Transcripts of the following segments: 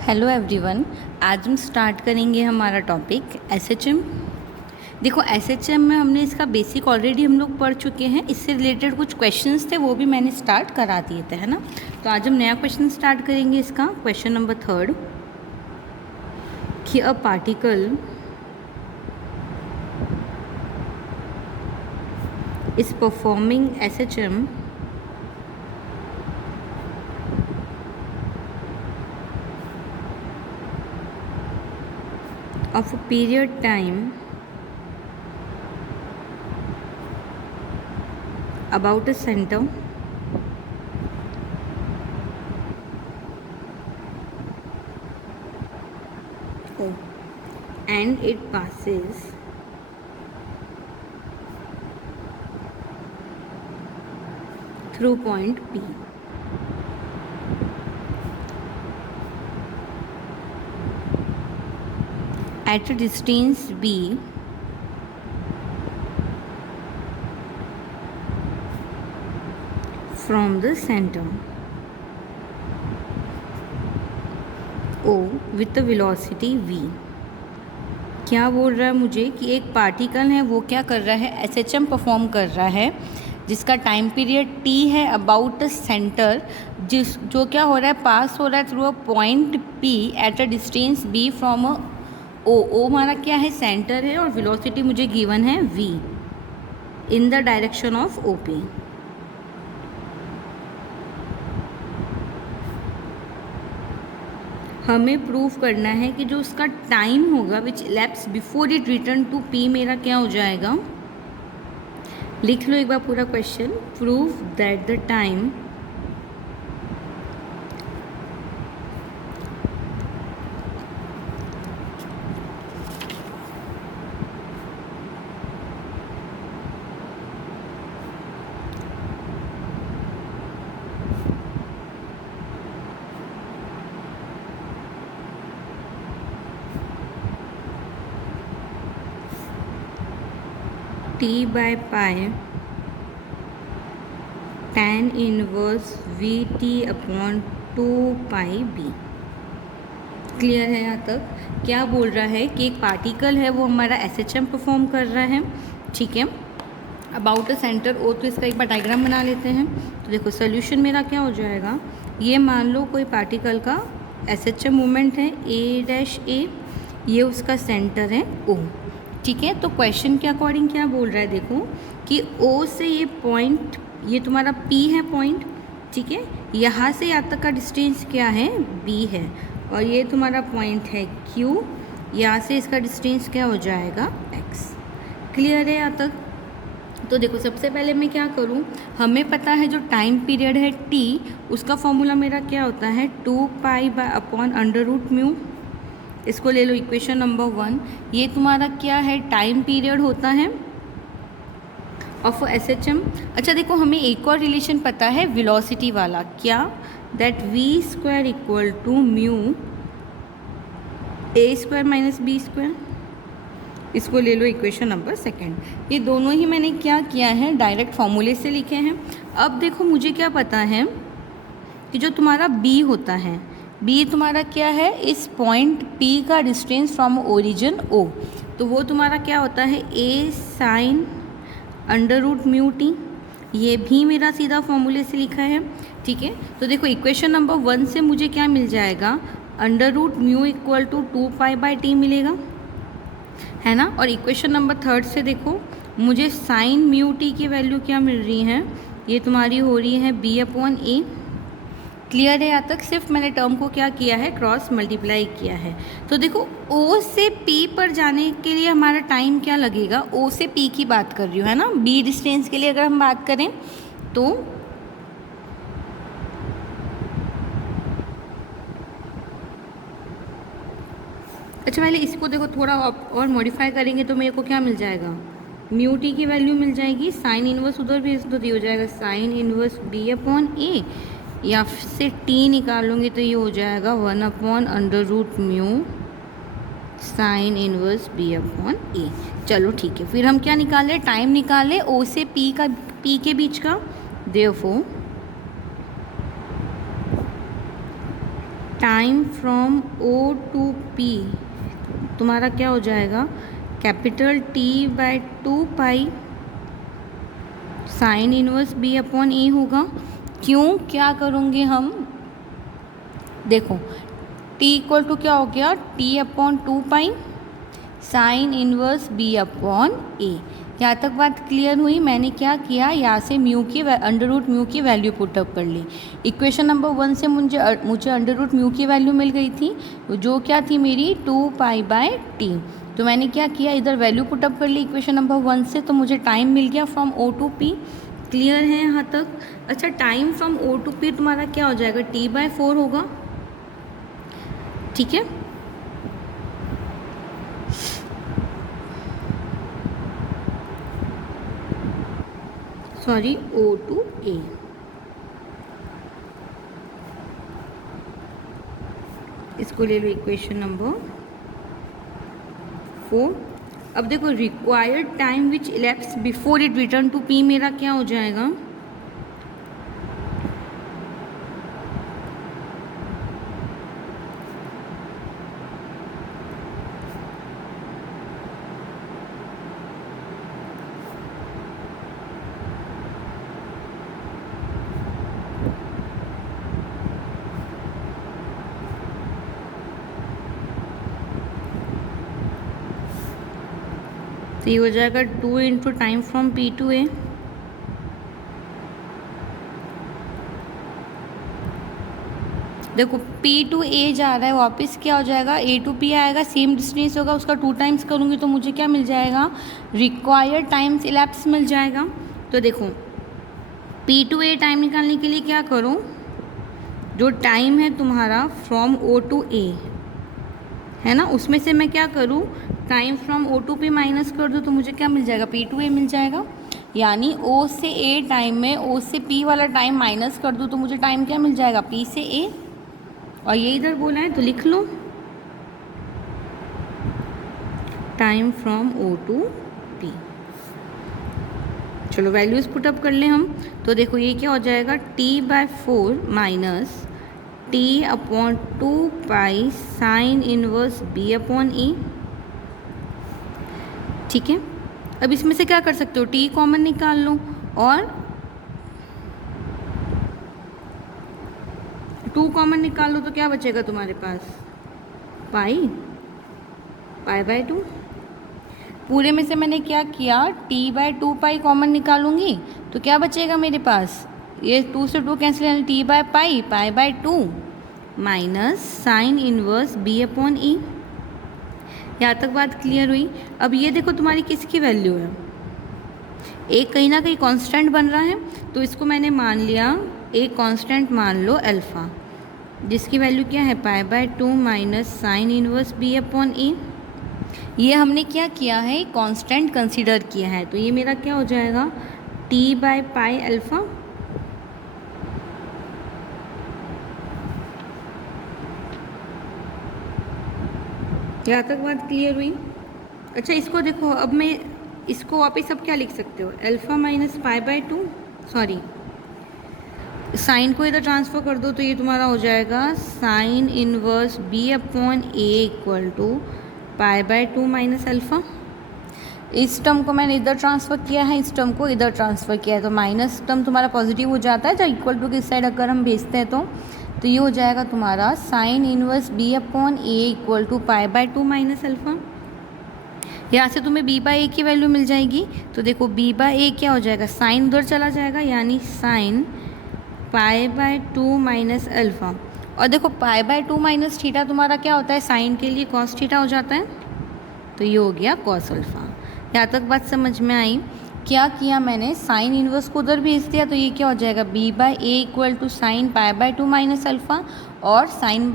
Hello everyone. आज हम start करेंगे हमारा टॉपिक एसएचएम। देखो एसएचएम में हमने इसका बेसिक ऑलरेडी हम लोग पढ़ चुके हैं। इससे रिलेटेड कुछ क्वेश्चंस थे वो भी मैंने स्टार्ट करा दिए थे, है ना। तो आज हम नया क्वेश्चन स्टार्ट करेंगे। इसका क्वेश्चन नंबर 3 कि a particle is performing SHM of a period time about a center O and it passes through point P. At a distance B from the center O with the velocity V। क्या बोल रहा है मुझे कि एक particle है वो क्या कर रहा है, एसएचएम परफॉर्म कर रहा है जिसका टाइम पीरियड t है अबाउट अ सेंटर, जो क्या हो रहा है, पास हो रहा है through a point P at a distance B from a O हमारा क्या है, सेंटर है, और वेलोसिटी मुझे गिवन है v in the direction of OP। हमें प्रूव करना है कि जो उसका टाइम होगा which lapse before it return to P मेरा क्या हो जाएगा। लिख लो एक बार पूरा question. Prove that the time t by pi tan inverse vt upon 2 pi b। Clear है यहाँ तक। क्या बोल रहा है कि एक पार्टिकल है वो हमारा एसएचएम परफॉर्म कर रहा है, ठीक है, अबाउट अ सेंटर ओ। तो इसका एक बार डायग्राम बना लेते हैं। तो देखो सोल्यूशन मेरा क्या हो जाएगा, ये मान लो कोई पार्टिकल का एसएचएम मूवमेंट है a', ये उसका सेंटर है ओ, ठीक है। तो क्वेश्चन के अकॉर्डिंग क्या बोल रहा है, देखो कि O से ये पॉइंट, ये तुम्हारा P है पॉइंट, ठीक है, यहाँ से यहाँ तक का डिस्टेंस क्या है, B है, और ये तुम्हारा पॉइंट है Q, यहाँ से इसका डिस्टेंस क्या हो जाएगा, X। क्लियर है यहाँ तक। तो देखो सबसे पहले मैं क्या करूँ, हमें पता है जो टाइम पीरियड है T, उसका फॉर्मूला मेरा क्या होता है 2 pi by upon under root mu. इसको ले लो इक्वेशन नंबर 1। ये तुम्हारा क्या है, टाइम पीरियड होता है ऑफ एसएचएम। अच्छा देखो हमें एक और रिलेशन पता है वेलोसिटी वाला, क्या, that v² equal to mu a² minus b²। इसको ले लो इक्वेशन नंबर 2। ये दोनों ही मैंने क्या किया है, डायरेक्ट फॉर्मूले से लिखे हैं। अब देखो मुझे क्या पता है कि जो तुम्हारा b होता है, b तुम्हारा क्या है, इस पॉइंट P का डिस्टेंस फ्रॉम ओरिजिन O, तो वो तुम्हारा क्या होता है a sine under root mu T. ये भी मेरा सीधा फॉर्मूले से लिखा है, ठीक है। तो देखो इक्वेशन नंबर 1 से मुझे क्या मिल जाएगा, under root mu equal to 2 pi by T मिलेगा, है ना। और इक्वेशन नंबर 3 से देखो मुझे साइन म्यू टी की वैल्यू क्या मिल रही है, ये तुम्हारी हो रही है b/a। क्लियर है यहाँ तक। सिर्फ मैंने टर्म को क्या किया है, क्रॉस मल्टीप्लाई किया है। तो देखो O से P पर जाने के लिए हमारा टाइम क्या लगेगा, O से P की बात कर रही हूँ, है ना, B डिस्टेंस के लिए अगर हम बात करें तो अच्छा पहले इसको देखो थोड़ा और मॉडिफाई करेंगे तो मेरे को क्या मिल जाएगा, म्यू टी की वैल्यू मिल जाएगी, साइन इनवर्स उधर भी तो दी हो जाएगा साइन इनवर्स b/a, या से t निकाल लूँगी तो ये हो जाएगा 1 under root mu sine inverse b/a। चलो ठीक है, फिर हम क्या निकाले, टाइम निकाले O से P के बीच का। Therefore time from O to P तुम्हारा क्या हो जाएगा, capital T by 2 pi sine inverse B upon A होगा। क्यों, क्या करोगे हम, देखो t इक्वल टू क्या हो गया, t upon 2 pi sine inverse b upon A. यहाँ तक बात क्लियर हुई। मैंने क्या किया, यहाँ से म्यू की अंडर रूट म्यू की वैल्यू पुटअप कर ली। इक्वेशन नंबर 1 से मुझे अंडर रूट म्यू की वैल्यू मिल गई थी, जो क्या थी मेरी 2 पाई/t। तो मैंने क्या किया, इधर वैल्यू पुटअप कर ली इक्वेशन नंबर 1 से, तो मुझे टाइम मिल गया from O to P. Clear है यहाँ तक। अच्छा, time from O to P तुम्हारा क्या हो जाएगा, t/4 होगा। ठीक है, सॉरी O टू A। इसको ले लो इक्वेशन नंबर 4। अब देखो, required time which elapse before it return to P मेरा क्या हो जाएगा, तो ये हो जाएगा 2 into time from P to A। देखो P टू A जा रहा है वापस, क्या हो जाएगा A टू P आएगा, सेम डिस्टेंस होगा, उसका 2 टाइम्स करूँगी तो मुझे क्या मिल जाएगा, रिक्वायर्ड टाइम्स इलैप्स मिल जाएगा। तो देखो P टू A टाइम निकालने के लिए क्या करो, जो टाइम है तुम्हारा फ्रॉम O टू A है ना, उसमें से मैं क्या करूँ, time from O to P minus कर दूँ तो मुझे क्या मिल जाएगा, P टू A मिल जाएगा। यानी O से A टाइम में O से P वाला टाइम माइनस कर दूँ तो मुझे टाइम क्या मिल जाएगा, P से A। और ये इधर बोला है तो लिख लो, time from O to P। चलो वैल्यूज़ पुटअप कर लें हम। तो देखो ये क्या हो जाएगा, t/4 minus t upon 2 pi sine inverse b upon e। ठीक है, अब इसमें से क्या कर सकते हो, t कॉमन निकाल लो और 2 कॉमन निकाल लो तो क्या बचेगा तुम्हारे पास, पाई/2। पूरे में से मैंने क्या किया, t/2 कॉमन निकालूंगी तो क्या बचेगा मेरे पास, ये 2 से 2 कैंसिल, यानी t/2 minus sine inverse b upon e। यहाँ तक बात क्लियर हुई। अब ये देखो तुम्हारी किसकी वैल्यू है, एक कहीं ना कहीं कांस्टेंट बन रहा है, तो इसको मैंने मान लिया एक कांस्टेंट मान लो अल्फ़ा, जिसकी वैल्यू क्या है, pi minus sine inverse b upon e। ये हमने क्या किया है, कांस्टेंट कंसीडर किया है, तो ये मेरा क्या हो जाएगा, t/पाई अल्फ़ा। यहाँ तक बात क्लियर हुई। अच्छा इसको देखो, अब मैं इसको वापस अब क्या लिख सकते हो, अल्फ़ा माइनस पाई/2, सॉरी साइन को इधर ट्रांसफ़र कर दो तो ये तुम्हारा हो जाएगा sine inverse b upon A equal to pi minus alpha. इस टर्म को मैंने इधर ट्रांसफ़र किया है, इस टर्म को इधर ट्रांसफ़र किया है, तो माइनस टर्म तुम्हारा पॉजिटिव हो जाता है, जब इक्वल टू की साइड अगर हम भेजते हैं तो ये हो जाएगा तुम्हारा sine inverse b upon A equal to pi minus alpha. यहाँ से तुम्हें b/a की वैल्यू मिल जाएगी। तो देखो b/a क्या हो जाएगा, साइन उधर चला जाएगा, यानी साइन पाई/2 माइनस अल्फ़ा। और देखो पाई/2 माइनस थीटा तुम्हारा क्या होता है, साइन के लिए कॉस थीटा हो जाता है, तो ये हो गया कॉस अल्फ़ा। यहाँ तक बात समझ में आई। क्या किया मैंने, साइन इनवर्स को उधर भेज दिया, तो ये क्या हो जाएगा, b/a equal to sine pi minus alpha, और साइन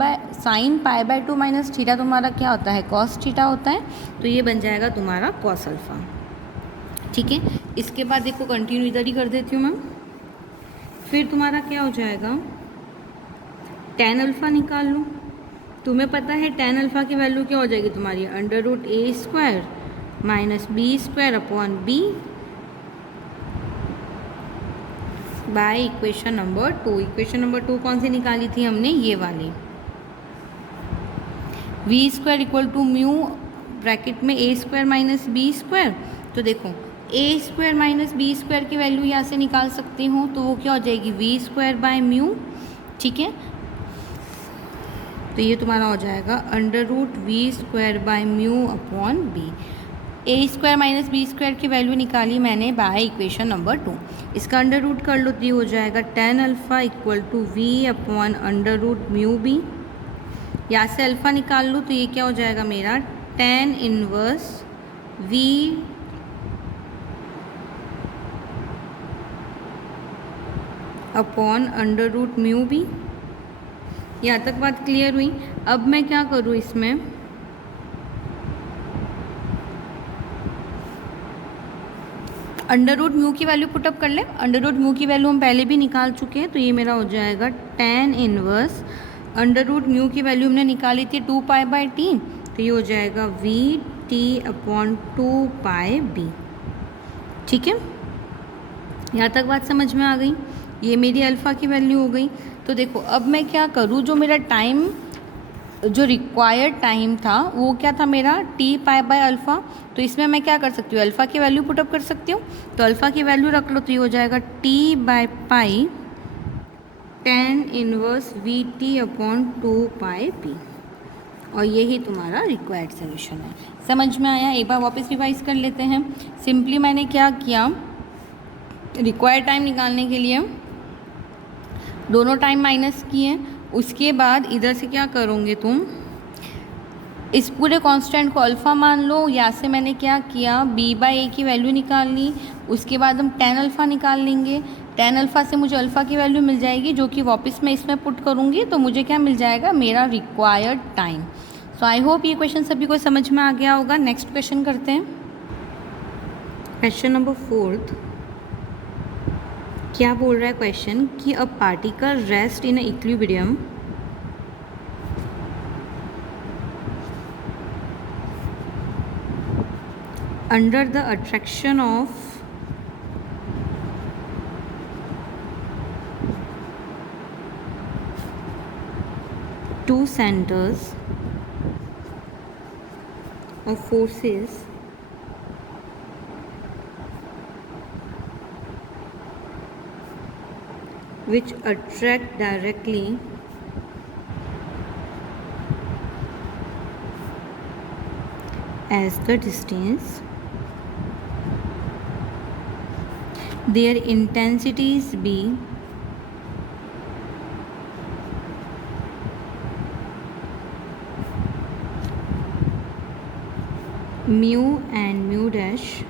पाई/2 माइनस थीटा तुम्हारा क्या होता है, कॉस थीटा होता है, तो ये बन जाएगा तुम्हारा कॉस अल्फ़ा। ठीक है, इसके बाद देखो कंटिन्यू इधर ही कर देती हूँ मैं। फिर तुम्हारा क्या हो जाएगा, tan अल्फ़ा निकाल लो। तुम्हें पता है tan अल्फ़ा की वैल्यू क्या हो जाएगी तुम्हारी, √a² minus b² upon b by equation number 2। Equation number 2 कौन सी निकाली थी हमने, ये वाली। V square equal to mu bracket में A square minus B square. तो देखो A square minus B square की वैल्यू यहाँ से निकाल सकती हूँ, तो वो क्या हो जाएगी वी स्क्वायर बाय म्यू। ठीक है, तो ये तुम्हारा हो जाएगा under root v square by mu upon B. A square minus B square की वैल्यू निकाली मैंने बाय इक्वेशन नंबर 2। इसका अंडर रूट कर लो तो ये हो जाएगा tan alpha equal to v upon under root mu B. यहाँ से अल्फ़ा निकाल लूँ तो ये क्या हो जाएगा मेरा tan inverse v upon under root mu B. यहाँ तक बात क्लियर हुई। अब मैं क्या करूँ इसमें, अंडर रूट म्यू की वैल्यू पुटअप कर ले। अंडर रूट म्यू की वैल्यू हम पहले भी निकाल चुके हैं, तो ये मेरा हो जाएगा tan inverse under root mu की वैल्यू हमने निकाली थी 2π/t, तो ये हो जाएगा वी टी अपॉन 2π/b। ठीक है, यहाँ तक बात समझ में आ गई। ये मेरी अल्फ़ा की वैल्यू हो गई। तो देखो अब मैं क्या करूँ, जो मेरा टाइम जो रिक्वायर्ड टाइम था वो क्या था मेरा t π/अल्फ़ा। तो इसमें मैं क्या कर सकती हूँ, अल्फ़ा की वैल्यू पुटअप कर सकती हूँ। तो अल्फ़ा की वैल्यू रख लो तो ये हो जाएगा t/π ten inverse we T upon 2π/b। और यही तुम्हारा रिक्वायर्ड सोल्यूशन है। समझ में आया? एक बार वापस रिवाइज कर लेते हैं। सिंपली मैंने क्या किया, रिक्वायर्ड टाइम निकालने के लिए दोनों टाइम माइनस किए। उसके बाद इधर से क्या करोगे तुम, इस पूरे कांस्टेंट को अल्फ़ा मान लो। या से मैंने क्या किया, b/a की वैल्यू निकाल ली। उसके बाद हम टेन अल्फ़ा निकाल लेंगे। टेन अल्फ़ा से मुझे अल्फ़ा की वैल्यू मिल जाएगी, जो कि वापस मैं इसमें पुट करूँगी, तो मुझे क्या मिल जाएगा, मेरा required time. So I hope ये क्वेश्चन सभी को समझ में आ गया होगा। नेक्स्ट क्वेश्चन करते हैं, क्वेश्चन नंबर 4। क्या बोल रहा है क्वेश्चन कि a particle rest in equilibrium under the attraction of two centers of forces which attract directly as the distance their intensities be mu and mu dash.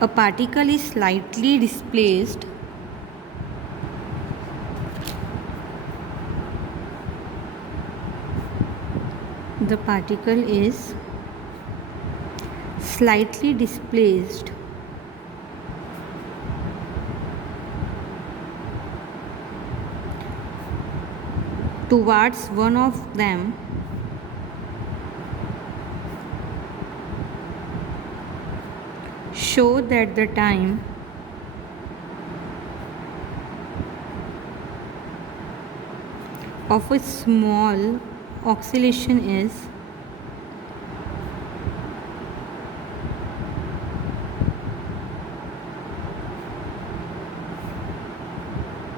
A particle is slightly displaced the particle is slightly displaced towards one of them show that the time of a small oscillation is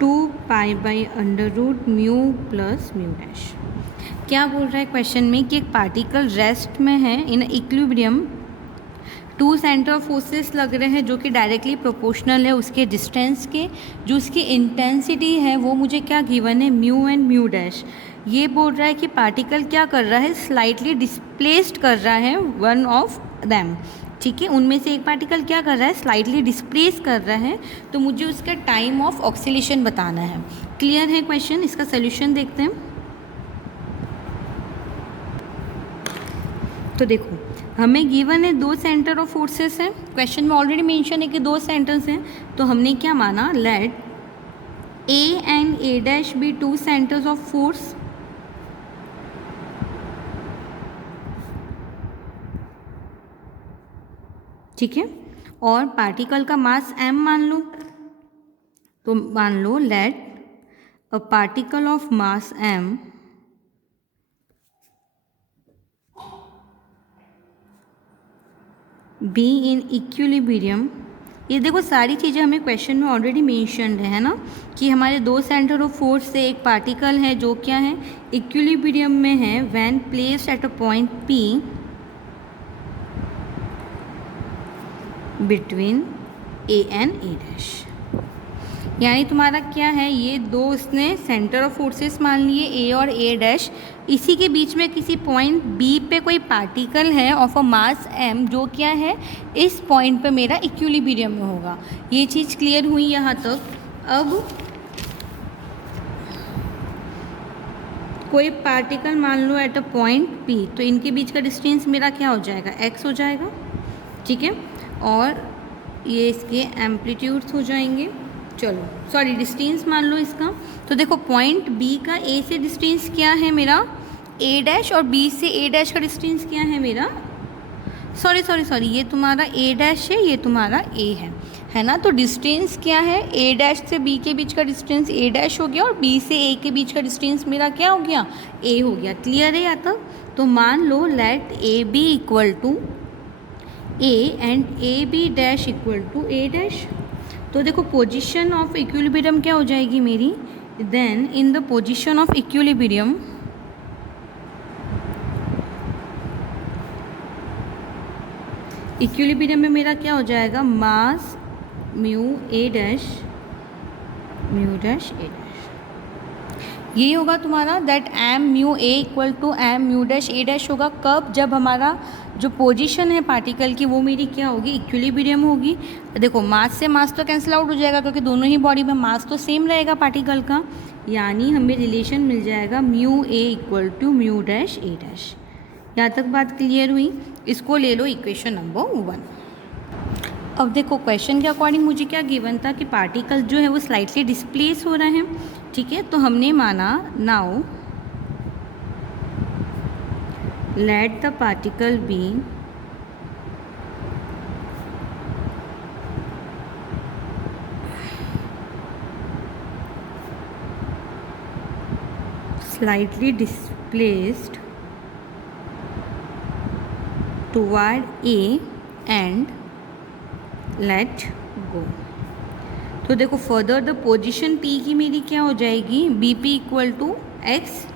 two pi by under root mu plus mu dash. क्या बोल रहा है question में कि एक particle rest में है in equilibrium, two centre of forces लग रहे हैं जो कि डायरेक्टली प्रोपोर्शनल है उसके डिस्टेंस के। जो उसकी इंटेंसिटी है वो मुझे क्या गिवन है, म्यू एंड म्यू डैश। ये बोल रहा है कि पार्टिकल क्या कर रहा है, स्लाइटली डिस्प्लेस्ड कर रहा है वन ऑफ देम। ठीक है, उनमें से एक पार्टिकल क्या कर रहा है, स्लाइटली डिस्प्लेस कर रहा है। तो मुझे उसका टाइम ऑफ ऑक्सीलेशन बताना है। क्लियर है क्वेश्चन? इसका सोल्यूशन देखते हैं। तो देखो हमें गिवन है दो सेंटर ऑफ फोर्सेस हैं। क्वेश्चन में ऑलरेडी मेंशन है कि दो सेंटर्स हैं। तो हमने क्या माना, let A and A dash B two centres of force. ठीक है, और पार्टिकल का मास m मान लो। तो मान लो let a particle of mass m be in equilibrium. ये देखो सारी चीज़ें हमें क्वेश्चन में ऑलरेडी मेंशन्ड है ना, कि हमारे दो सेंटर ऑफ फोर्स से एक पार्टिकल है जो क्या है, इक्विलिब्रियम में है when placed at a point P between A and A dash. यानी तुम्हारा क्या है, ये दो उसने सेंटर ऑफ फोर्सेस मान लिए ए और ए डैश, इसी के बीच में किसी पॉइंट बी पे कोई पार्टिकल है ऑफ अ मास एम जो क्या है इस पॉइंट पे मेरा इक्विलिब्रियम में होगा। ये चीज़ क्लियर हुई यहाँ तक। अब कोई पार्टिकल मान लो एट अ पॉइंट पी, तो इनके बीच का डिस्टेंस मेरा क्या हो जाएगा, एक्स हो जाएगा, ठीक है, और ये इसके एम्पलीट्यूड्स हो जाएंगे। चलो सॉरी डिस्टेंस मान लो इसका, तो देखो पॉइंट बी का ए से डिस्टेंस क्या है मेरा ए डैश, और बी से ए डैश का डिस्टेंस क्या है मेरा, सॉरी ये तुम्हारा ए डैश है, ये तुम्हारा ए है ना। तो डिस्टेंस क्या है, ए डैश से बी के बीच का डिस्टेंस ए डैश हो गया, और बी से ए के बीच का डिस्टेंस मेरा क्या हो गया, ए हो गया। क्लियर है यहाँ तक। तो मान लो let A B equal to A and A B dash equal to A dash. तो देखो पोजीशन ऑफ इक्विलिब्रियम क्या हो जाएगी मेरी, then in the position of equilibrium में मेरा क्या हो जाएगा, mass mu A dash A dash, ये होगा तुम्हारा that M mu A equal to M mu dash A dash होगा। कब, जब हमारा जो पोजीशन है पार्टिकल की वो मेरी क्या होगी, इक्विलिब्रियम होगी। देखो मास से मास तो कैंसिल आउट हो जाएगा क्योंकि दोनों ही बॉडी में मास तो सेम रहेगा पार्टिकल का, यानी हमें रिलेशन मिल जाएगा mu A equal to mu dash A dash. यहाँ तक बात क्लियर हुई। इसको ले लो इक्वेशन नंबर 1। अब देखो क्वेश्चन के अकॉर्डिंग मुझे क्या गिवन था कि पार्टिकल जो है वो स्लाइटली डिस्प्लेस हो रहे हैं, ठीक है। तो हमने माना now let the particle be slightly displaced toward A and let go। तो देखो फर्दर द पोजीशन P की मेरी क्या हो जाएगी, BP इक्वल टू एक्स।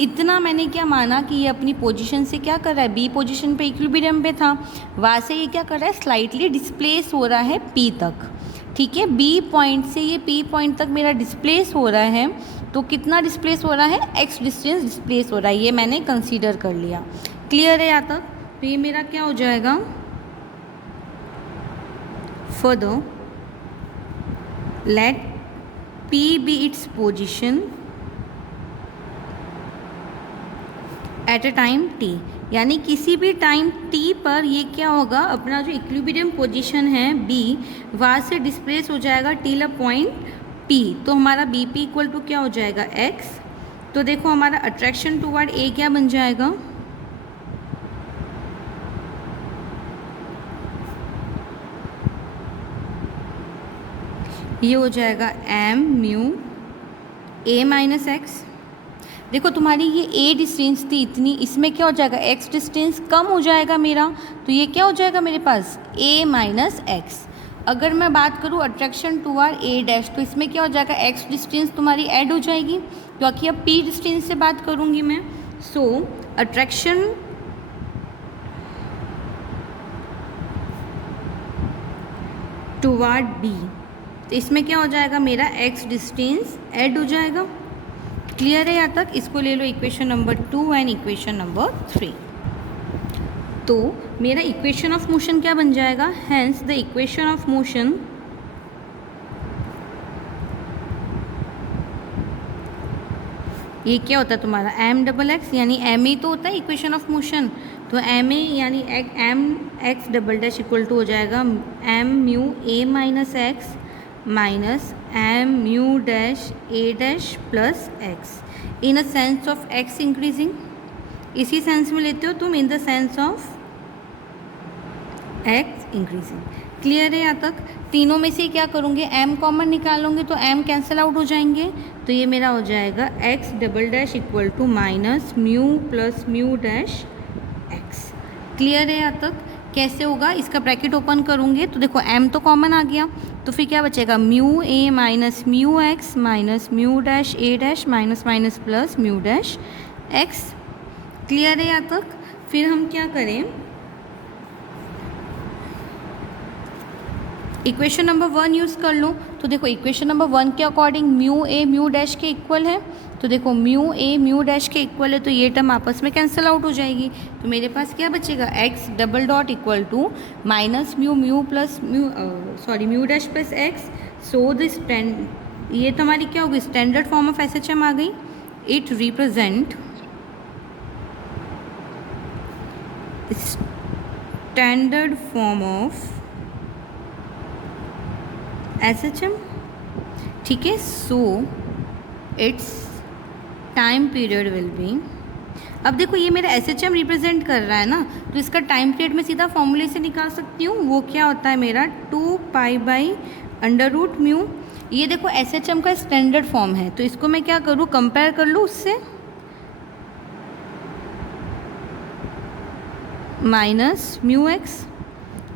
इतना मैंने क्या माना कि ये अपनी पोजीशन से क्या कर रहा है, बी पोजीशन पे इक्विलिब्रियम पे था, वहाँ से ये क्या कर रहा है, स्लाइटली डिस्प्लेस हो रहा है पी तक, ठीक है। बी पॉइंट से ये पी पॉइंट तक मेरा डिस्प्लेस हो रहा है, तो कितना डिस्प्लेस हो रहा है, एक्स डिस्टेंस डिस्प्लेस हो रहा है, ये मैंने कंसीडर कर लिया। क्लियर है यहाँ तक। तो ये मेरा क्या हो जाएगा, further let P be its position at a time T, यानी किसी भी टाइम टी पर ये क्या होगा, अपना जो इक्विलिब्रियम पोजीशन है बी, वहाँ से डिस्प्लेस हो जाएगा टिल अ पॉइंट पी। तो हमारा बी पी इक्वल टू क्या हो जाएगा, एक्स। तो देखो हमारा अट्रैक्शन टुवर्ड ए क्या बन जाएगा, ये हो जाएगा M mu A minus x. देखो तुम्हारी ये ए डिस्टेंस थी इतनी, इसमें क्या हो जाएगा, एक्स डिस्टेंस कम हो जाएगा मेरा, तो ये क्या हो जाएगा मेरे पास, ए माइनस एक्स। अगर मैं बात करूँ अट्रैक्शन टुवर्ड ए डैश, तो इसमें क्या हो जाएगा, एक्स डिस्टेंस तुम्हारी ऐड हो जाएगी, क्योंकि अब पी डिस्टेंस से बात करूँगी मैं। सो अट्रैक्शन टुवर्ड बी, तो इसमें क्या हो जाएगा, मेरा एक्स डिस्टेंस ऐड हो जाएगा। क्लियर है यहाँ तक। इसको ले लो equation number 2 and equation number 3। तो मेरा इक्वेशन ऑफ मोशन क्या बन जाएगा, hence the equation of motion ये क्या होता है तुम्हारा एम डबल एक्स, यानी एम ही तो होता है इक्वेशन ऑफ मोशन। तो एम ए यानी M X double dash equal to हो जाएगा M mu A minus X minus M mu dash A dash plus X in a sense of x increasing. इसी sense में लेते हो तुम, in the sense of x increasing. Clear है यहाँ तक। तीनों में से क्या करूँगे, m कॉमन निकालूंगे तो m कैंसिल आउट हो जाएंगे, तो ये मेरा हो जाएगा x double dash equal to minus mu plus mu dash x। क्लियर है यहाँ तक। कैसे होगा, इसका ब्रैकेट ओपन करूँगी तो देखो m तो कॉमन आ गया, तो फिर क्या बचेगा mu a minus mu x minus mu dash a dash minus minus plus mu dash x। क्लियर है यहाँ तक? फिर हम क्या करें, इक्वेशन नंबर 1 यूज़ कर लो। तो देखो इक्वेशन नंबर 1 के according mu A mu dash के इक्वल है, तो देखो म्यू ए म्यू डैश के इक्वल है, तो ये टर्म आपस में कैंसिल आउट हो जाएगी। तो मेरे पास क्या बचेगा, x double dot equal to minus mu mu plus mu dash plus x. So this ये तो हमारी क्या होगी, स्टैंडर्ड फॉर्म ऑफ SHM आ गई। It represent standard form of SHM, ठीक है। So its time period will be, अब देखो ये मेरा SHM रिप्रेजेंट कर रहा है ना, तो इसका टाइम पीरियड मैं सीधा फॉर्मूले से निकाल सकती हूँ। वो क्या होता है मेरा 2 pi by under root mu. ये देखो SHM का स्टैंडर्ड फॉर्म है, तो इसको मैं क्या करूँ, कंपेयर कर लूँ उससे, माइनस म्यू एक्स।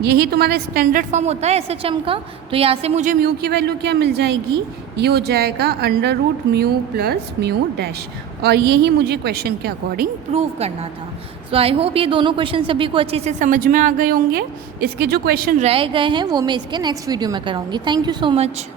यही तुम्हारा स्टैंडर्ड फॉर्म होता है SHM का। तो यहाँ से मुझे म्यू की वैल्यू क्या मिल जाएगी, ये हो जाएगा under root mu plus mu dash, और यही मुझे क्वेश्चन के अकॉर्डिंग प्रूव करना था। सो आई होप ये दोनों क्वेश्चन सभी को अच्छे से समझ में आ गए होंगे। इसके जो क्वेश्चन रह गए हैं वो मैं इसके नेक्स्ट वीडियो में कराऊंगी। Thank you so much.